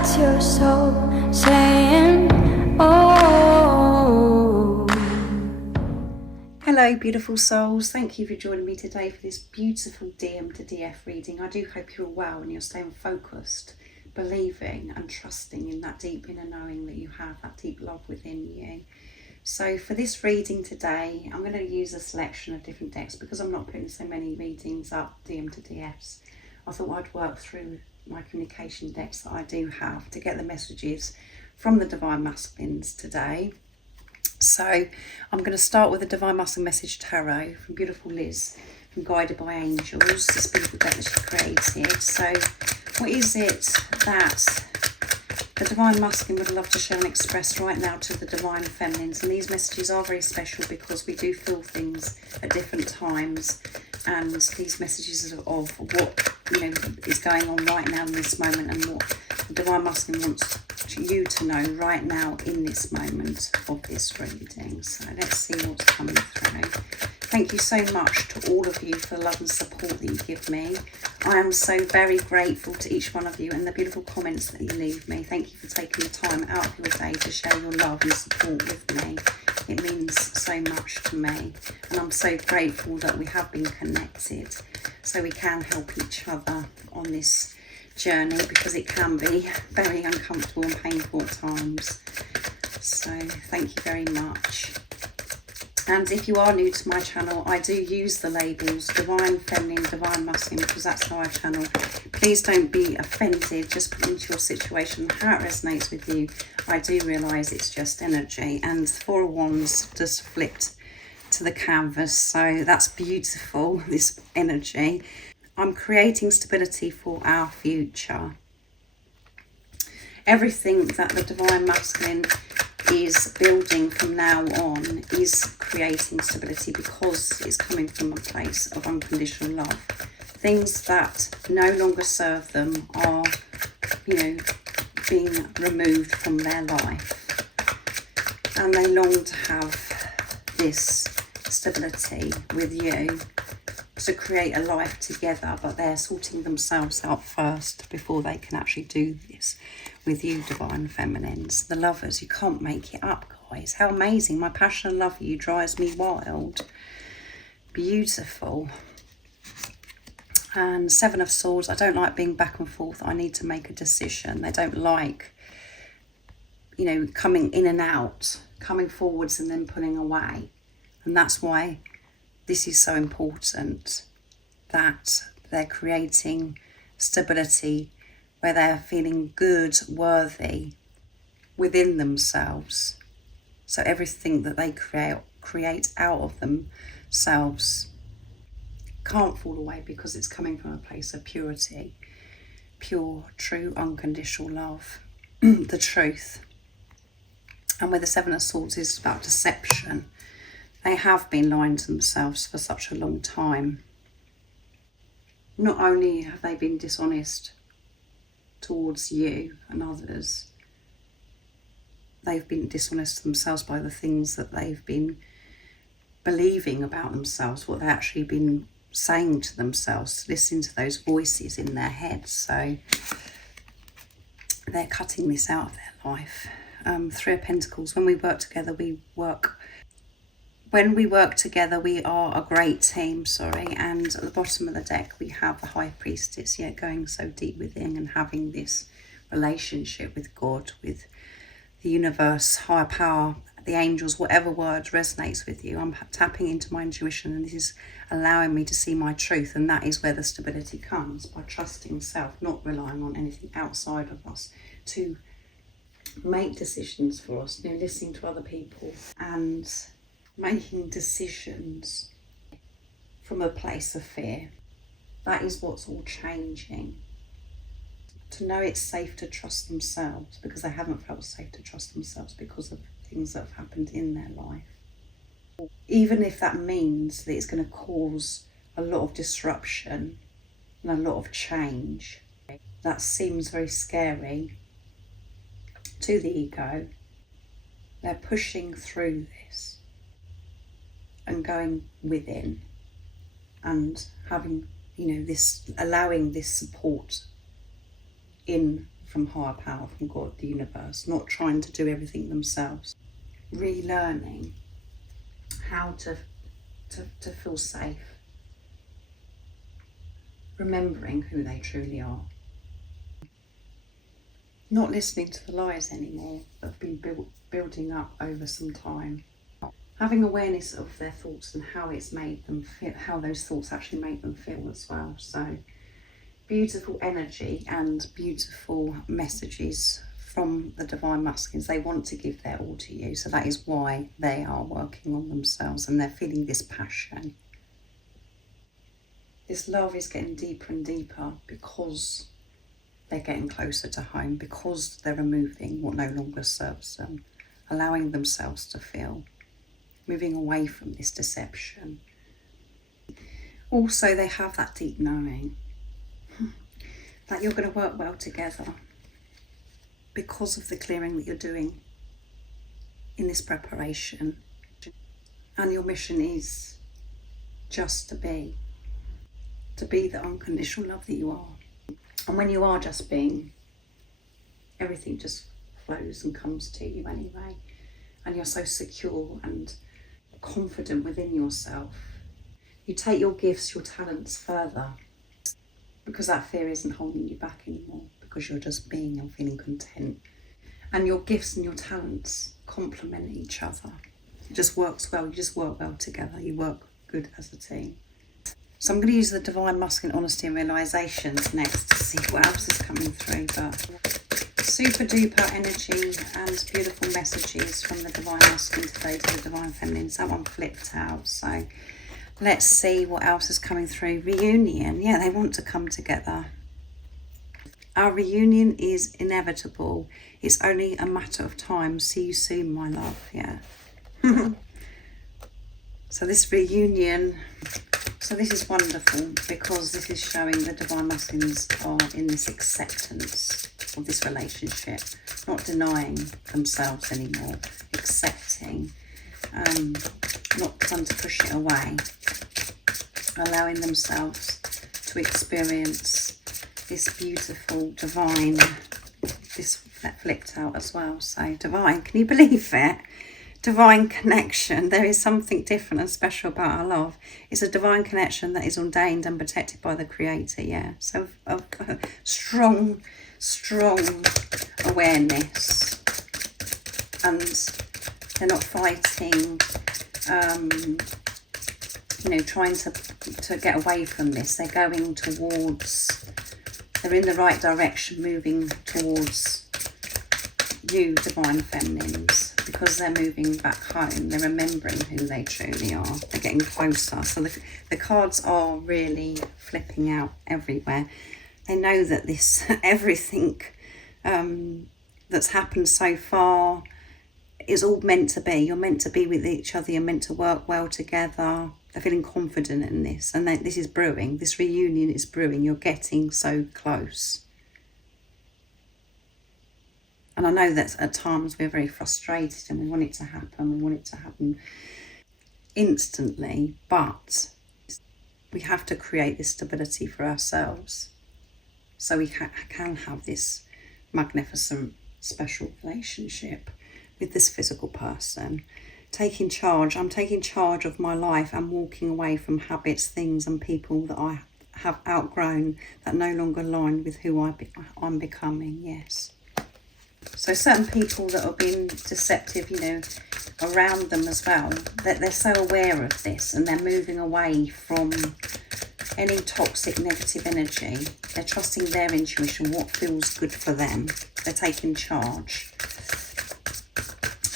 That's your soul saying, oh. Hello beautiful souls, thank you for joining me today for this beautiful DM to DF reading. I do hope you're well and you're staying focused, believing and trusting in that deep inner knowing that you have, that deep love within you. So for this reading today, I'm going to use a selection of different decks because I'm not putting so many readings up, DM to DFs. I thought I'd work through my communication decks that I do have to get the messages from the Divine Masculines today. So I'm going to start with the Divine Masculine Message Tarot from beautiful Liz, from Guided by Angels, this beautiful deck that she created. So what is it that the Divine Masculine would love to share and express right now to the Divine Feminines? And these messages are very special because we do feel things at different times, and these messages of what is going on right now in this moment, and what the Divine Masculine wants you to know right now in this moment of this reading. So let's see what's coming through. Thank you so much to all of you for the love and support that you give me. I am so very grateful to each one of you and the beautiful comments that you leave me. Thank you for taking the time out of your day to share your love and support with me. It means so much to me, and I'm so grateful that we have been connected so we can help each other on this journey, because it can be very uncomfortable and painful at times. So thank you very much. And if you are new to my channel, I do use the labels Divine Feminine, Divine Masculine, because that's how I channel. Please don't be offended, just put into your situation how it resonates with you. I do realise it's just energy, and the Four of Wands just flipped to the canvas, so that's beautiful, this energy. I'm creating stability for our future. Everything that the Divine Masculine is building from now on is creating stability because it's coming from a place of unconditional love. Things that no longer serve them are, being removed from their life, and they long to have this stability with you to create a life together, but they're sorting themselves out first before they can actually do this with you, Divine Feminines. The lovers, you can't make it up, guys. How amazing. My passion and love for you drives me wild. Beautiful. And Seven of Swords, I don't like being back and forth. I need to make a decision. They don't like, coming in and out, coming forwards and then pulling away. And that's why this is so important, that they're creating stability where they're feeling good, worthy within themselves. So everything that they create out of themselves can't fall away because it's coming from a place of purity, pure, true, unconditional love, the truth. And where the Seven of Swords is about deception, they have been lying to themselves for such a long time. Not only have they been dishonest towards you and others, they've been dishonest to themselves by the things that they've been believing about themselves, what they've actually been saying to themselves, listening to those voices in their heads. So they're cutting this out of their life. Three of Pentacles, when we work together, we are a great team, and at the bottom of the deck we have the High Priestess, going so deep within and having this relationship with God, with the universe, higher power, the angels, whatever word resonates with you. I'm tapping into my intuition, and this is allowing me to see my truth, and that is where the stability comes, by trusting self, not relying on anything outside of us to make decisions for us, listening to other people and making decisions from a place of fear. That is what's all changing. To know it's safe to trust themselves, because they haven't felt safe to trust themselves because of things that have happened in their life. Even if that means that it's going to cause a lot of disruption and a lot of change, that seems very scary to the ego. They're pushing through this and going within and having, this, allowing this support in from higher power, from God, the universe, not trying to do everything themselves. Relearning how to feel safe. Remembering who they truly are. Not listening to the lies anymore that have been building up over some time. Having awareness of their thoughts and how it's made them feel, how those thoughts actually make them feel as well. So beautiful energy and beautiful messages from the Divine Masculines. They want to give their all to you. So that is why they are working on themselves and they're feeling this passion. This love is getting deeper and deeper because they're getting closer to home, because they're removing what no longer serves them, allowing themselves to feel, moving away from this deception. Also, they have that deep knowing that you're going to work well together because of the clearing that you're doing in this preparation. And your mission is just to be the unconditional love that you are. And when you are just being, everything just flows and comes to you anyway. And you're so secure and confident within yourself. You take your gifts, your talents further because that fear isn't holding you back anymore, because you're just being and feeling content. And your gifts and your talents complement each other. It just works well. You just work well together. You work good as a team. So I'm going to use the Divine Masculine Honesty and Realizations next to see what else is coming through. But super duper energy and beautiful messages from the Divine Masculine today to the Divine Feminines. That one flipped out. So let's see what else is coming through. Reunion. Yeah, they want to come together. Our reunion is inevitable. It's only a matter of time. See you soon, my love. Yeah. So this reunion, so this is wonderful because this is showing the Divine Masculines are in this acceptance of this relationship, not denying themselves anymore, accepting, not trying to push it away, allowing themselves to experience this beautiful divine, this flipped out as well. So divine, can you believe it? Divine connection. There is something different and special about our love. It's a divine connection that is ordained and protected by the Creator. Yeah, so strong awareness, and they're not fighting, trying to get away from this. They're going towards, they're in the right direction, moving towards you, Divine Feminines. Because they're moving back home, they're remembering who they truly are. They're getting closer. So the cards are really flipping out everywhere. They know that this, everything that's happened so far is all meant to be. You're meant to be with each other. You're meant to work well together. They're feeling confident in this. And this is brewing. This reunion is brewing. You're getting so close. And I know that at times we're very frustrated and we want it to happen. We want it to happen instantly. But we have to create this stability for ourselves so we can have this magnificent, special relationship with this physical person. Taking charge. I'm taking charge of my life and walking away from habits, things and people that I have outgrown that no longer align with who I'm becoming. Yes. So certain people that are being deceptive, around them as well, that they're so aware of this and they're moving away from any toxic negative energy. They're trusting their intuition, what feels good for them. They're taking charge,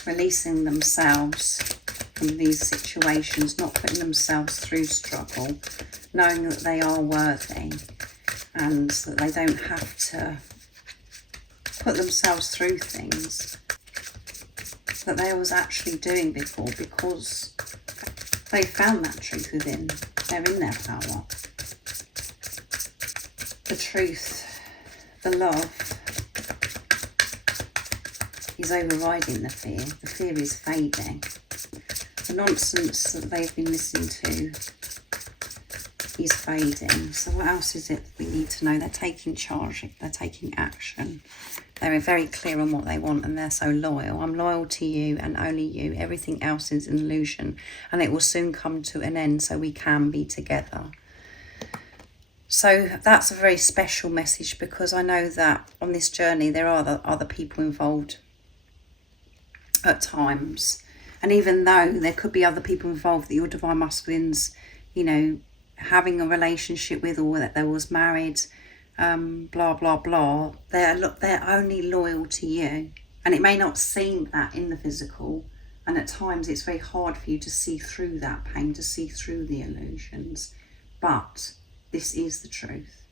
releasing themselves from these situations, not putting themselves through struggle, knowing that they are worthy and that they don't have to put themselves through things that they was actually doing before, because they found that truth within. They're in their power. The truth, the love is overriding the fear. The fear is fading. The nonsense that they've been listening to is fading. So what else is it we need to know? They're taking charge, they're taking action. They're very clear on what they want, and they're so loyal. I'm loyal to you and only you. Everything else is an illusion, and it will soon come to an end so we can be together. So that's a very special message, because I know that on this journey there are other people involved at times. And even though there could be other people involved that your Divine Masculines, you know, having a relationship with, or that they was married, blah, blah, blah, they're only loyal to you. And it may not seem that in the physical. And at times it's very hard for you to see through that pain, to see through the illusions. But this is the truth.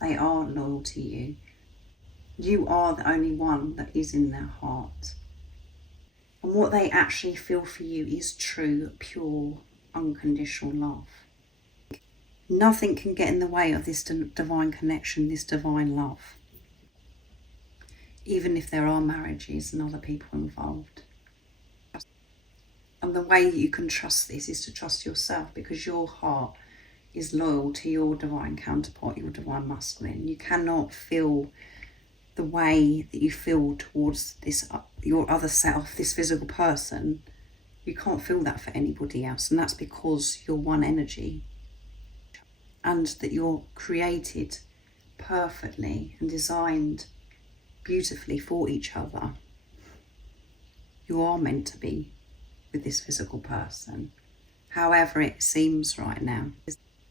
They are loyal to you. You are the only one that is in their heart. And what they actually feel for you is true, pure, unconditional love. Nothing can get in the way of this divine connection, this divine love. Even if there are marriages and other people involved. And the way that you can trust this is to trust yourself, because your heart is loyal to your divine counterpart, your divine masculine. You cannot feel the way that you feel towards this, your other self, this physical person. You can't feel that for anybody else, and that's because you're one energy, and that you're created perfectly and designed beautifully for each other. You are meant to be with this physical person, however it seems right now.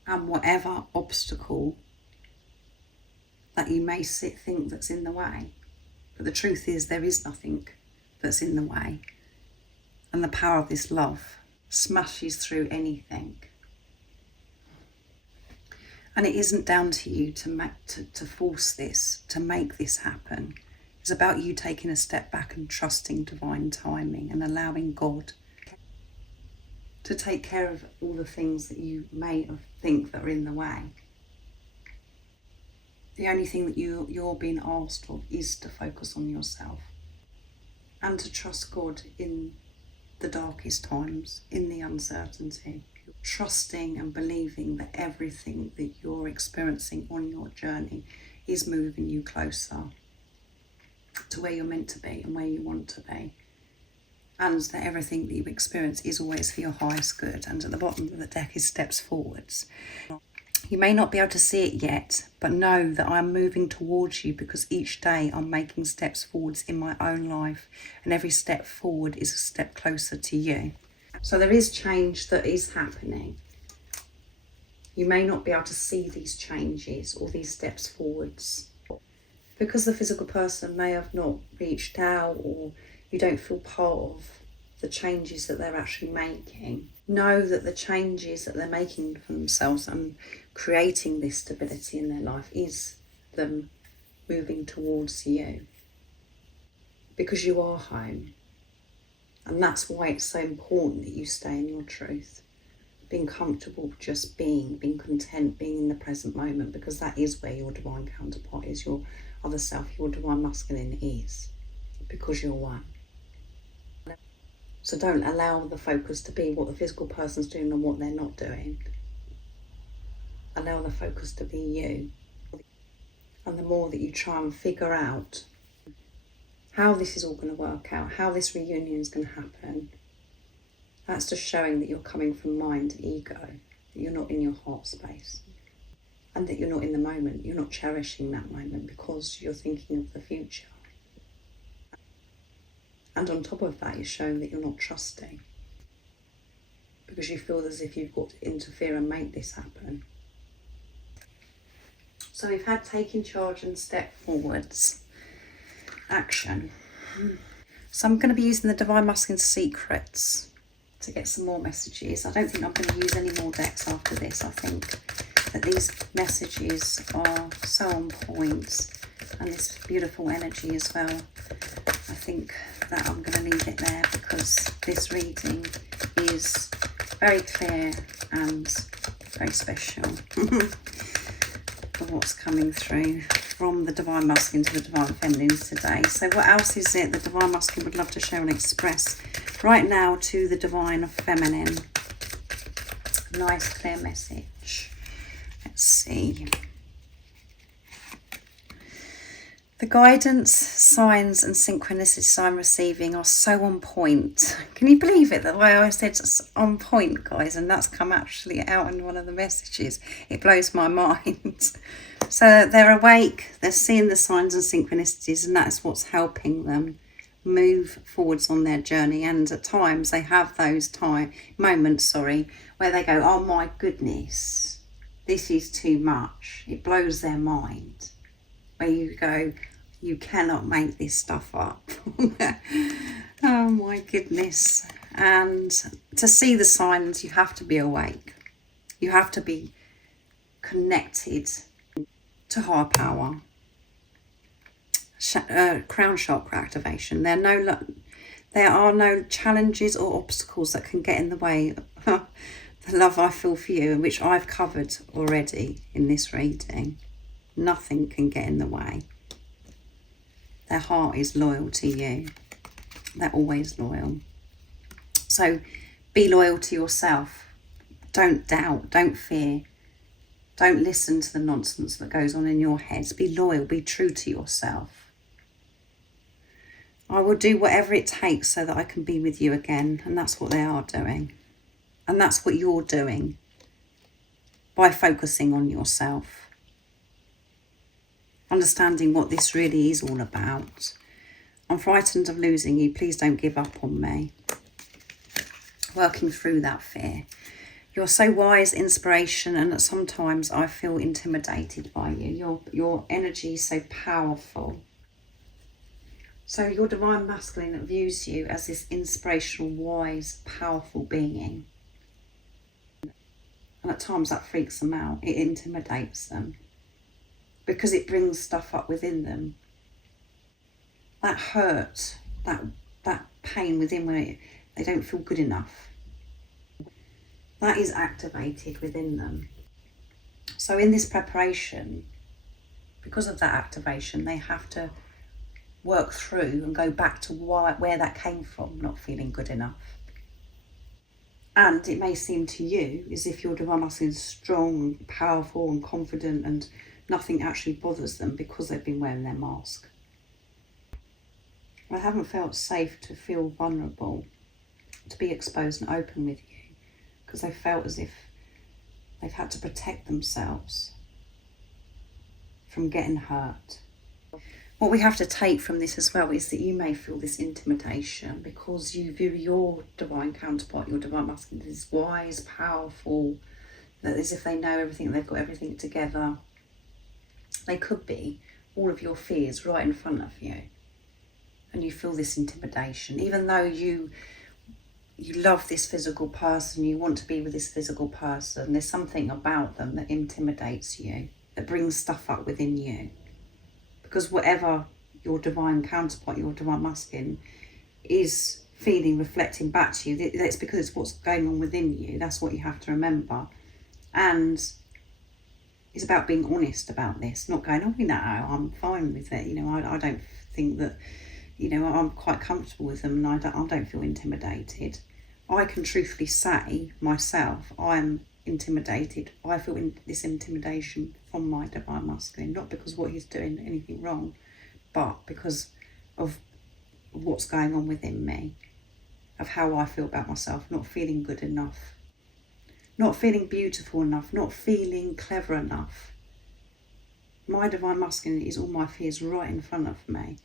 And whatever obstacle that you may think that's in the way. But the truth is, there is nothing that's in the way. And the power of this love smashes through anything. And it isn't down to you to force this, to make this happen. It's about you taking a step back and trusting divine timing and allowing God to take care of all the things that you may think that are in the way. The only thing that you're being asked of is to focus on yourself and to trust God in the darkest times, in the uncertainty. Trusting and believing that everything that you're experiencing on your journey is moving you closer to where you're meant to be and where you want to be. And that everything that you experience is always for your highest good. And at the bottom of the deck is steps forwards. You may not be able to see it yet, but know that I'm moving towards you, because each day I'm making steps forwards in my own life, and every step forward is a step closer to you. So there is change that is happening. You may not be able to see these changes or these steps forwards, because the physical person may have not reached out, or you don't feel part of the changes that they're actually making. Know that the changes that they're making for themselves and creating this stability in their life is them moving towards you, because you are home. And that's why it's so important that you stay in your truth, being comfortable just being content, being in the present moment, because that is where your divine counterpart is, your other self, your divine masculine is, because you're one. So don't allow the focus to be what the physical person's doing and what they're not doing. Allow the focus to be you. And the more that you try and figure out how this is all going to work out, how this reunion is going to happen, that's just showing that you're coming from mind, ego, that you're not in your heart space, and that you're not in the moment. You're not cherishing that moment because you're thinking of the future. And on top of that, you're showing that you're not trusting, because you feel as if you've got to interfere and make this happen. So we've had taking charge and step forwards, action. So I'm going to be using the Divine Masculine Secrets to get some more messages. I don't think I'm going to use any more decks after this. I think that these messages are so on point, and this beautiful energy as well. I think that I'm going to leave it there, because this reading is very clear and very special for what's coming through from the Divine Masculine to the Divine Feminines today. So what else is it the Divine Masculine would love to share and express right now to the Divine Feminine? Nice clear message. Let's see. The guidance, signs and synchronicities I'm receiving are so on point. Can you believe it? The way I said it's on point, guys, and that's come actually out in one of the messages. It blows my mind. So they're awake, they're seeing the signs and synchronicities, and that's what's helping them move forwards on their journey. And at times they have those moments, where they go, oh my goodness, this is too much. It blows their mind. Where you go, you cannot make this stuff up. Oh my goodness. And to see the signs, you have to be awake. You have to be connected to higher power. Crown chakra activation. There are no challenges or obstacles that can get in the way of the love I feel for you, which I've covered already in this reading. Nothing can get in the way. Their heart is loyal to you. They're always loyal. So be loyal to yourself. Don't doubt, don't fear. Don't listen to the nonsense that goes on in your heads. Be loyal, be true to yourself. I will do whatever it takes so that I can be with you again. And that's what they are doing. And that's what you're doing by focusing on yourself. Understanding what this really is all about. I'm frightened of losing you. Please don't give up on me. Working through that fear. You're so wise, inspiration, and sometimes I feel intimidated by you. Your energy is so powerful. So your divine masculine views you as this inspirational, wise, powerful being. And at times that freaks them out. It intimidates them. Because it brings stuff up within them. That hurt, that pain within when they don't feel good enough. That is activated within them. So in this preparation, because of that activation, they have to work through and go back to where that came from, not feeling good enough. And it may seem to you as if your divine masculine is strong, powerful and confident, and nothing actually bothers them because they've been wearing their mask. I haven't felt safe to feel vulnerable, to be exposed and open with you, because they felt as if they've had to protect themselves from getting hurt. What we have to take from this as well is that you may feel this intimidation because you view your divine counterpart, your divine masculine, as wise, powerful, that as if they know everything, they've got everything together. They could be all of your fears right in front of you. And you feel this intimidation. Even though you love this physical person, you want to be with this physical person, there's something about them that intimidates you, that brings stuff up within you. Because whatever your divine counterpart, your divine masculine, is feeling, reflecting back to you, that's because it's what's going on within you. That's what you have to remember. And it's about being honest about this, not going, oh, I'm fine with it. I don't think that, I'm quite comfortable with them and I don't feel intimidated. I can truthfully say myself, I'm intimidated. I feel this intimidation from my divine masculine, not because what he's doing anything wrong, but because of what's going on within me, of how I feel about myself, not feeling good enough. Not feeling beautiful enough, not feeling clever enough. My divine masculine is all my fears right in front of me.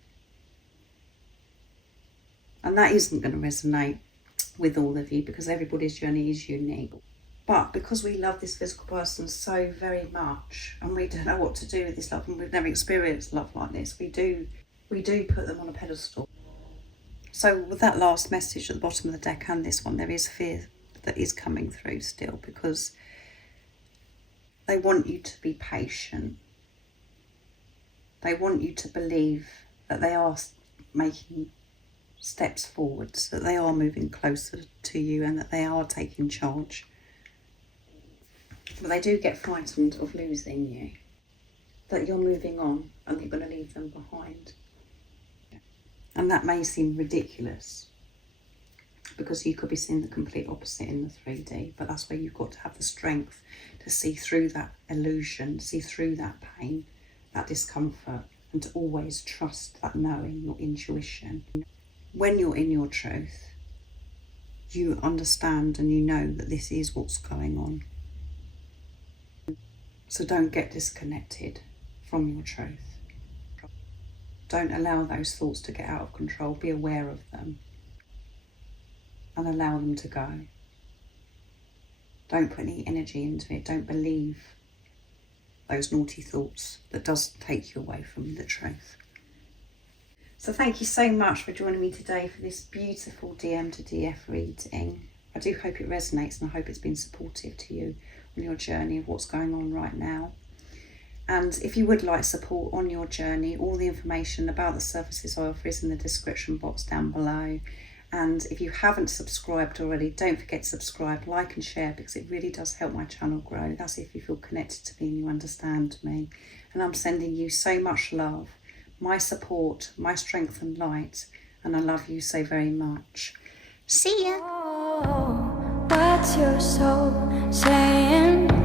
And that isn't going to resonate with all of you because everybody's journey is unique. But because we love this physical person so very much and we don't know what to do with this love and we've never experienced love like this, we do put them on a pedestal. So with that last message at the bottom of the deck and this one, there is fear that is coming through still because they want you to be patient. They want you to believe that they are making steps forwards, that they are moving closer to you and that they are taking charge. But they do get frightened of losing you, that you're moving on and you're going to leave them behind. And that may seem ridiculous, because you could be seeing the complete opposite in the 3D. But that's where you've got to have the strength to see through that illusion, see through that pain, that discomfort, and to always trust that knowing, your intuition. When you're in your truth, you understand and you know that this is what's going on. So don't get disconnected from your truth. Don't allow those thoughts to get out of control. Be aware of them and allow them to go. Don't put any energy into it. Don't believe those naughty thoughts that does take you away from the truth. So thank you so much for joining me today for this beautiful DM to DF reading. I do hope it resonates, and I hope it's been supportive to you on your journey of what's going on right now. And if you would like support on your journey, all the information about the services I offer is in the description box down below. And if you haven't subscribed already, don't forget to subscribe, like and share, because it really does help my channel grow. That's if you feel connected to me and you understand me. And I'm sending you so much love, my support, my strength and light, and I love you so very much. See ya! Oh, what's your soul saying?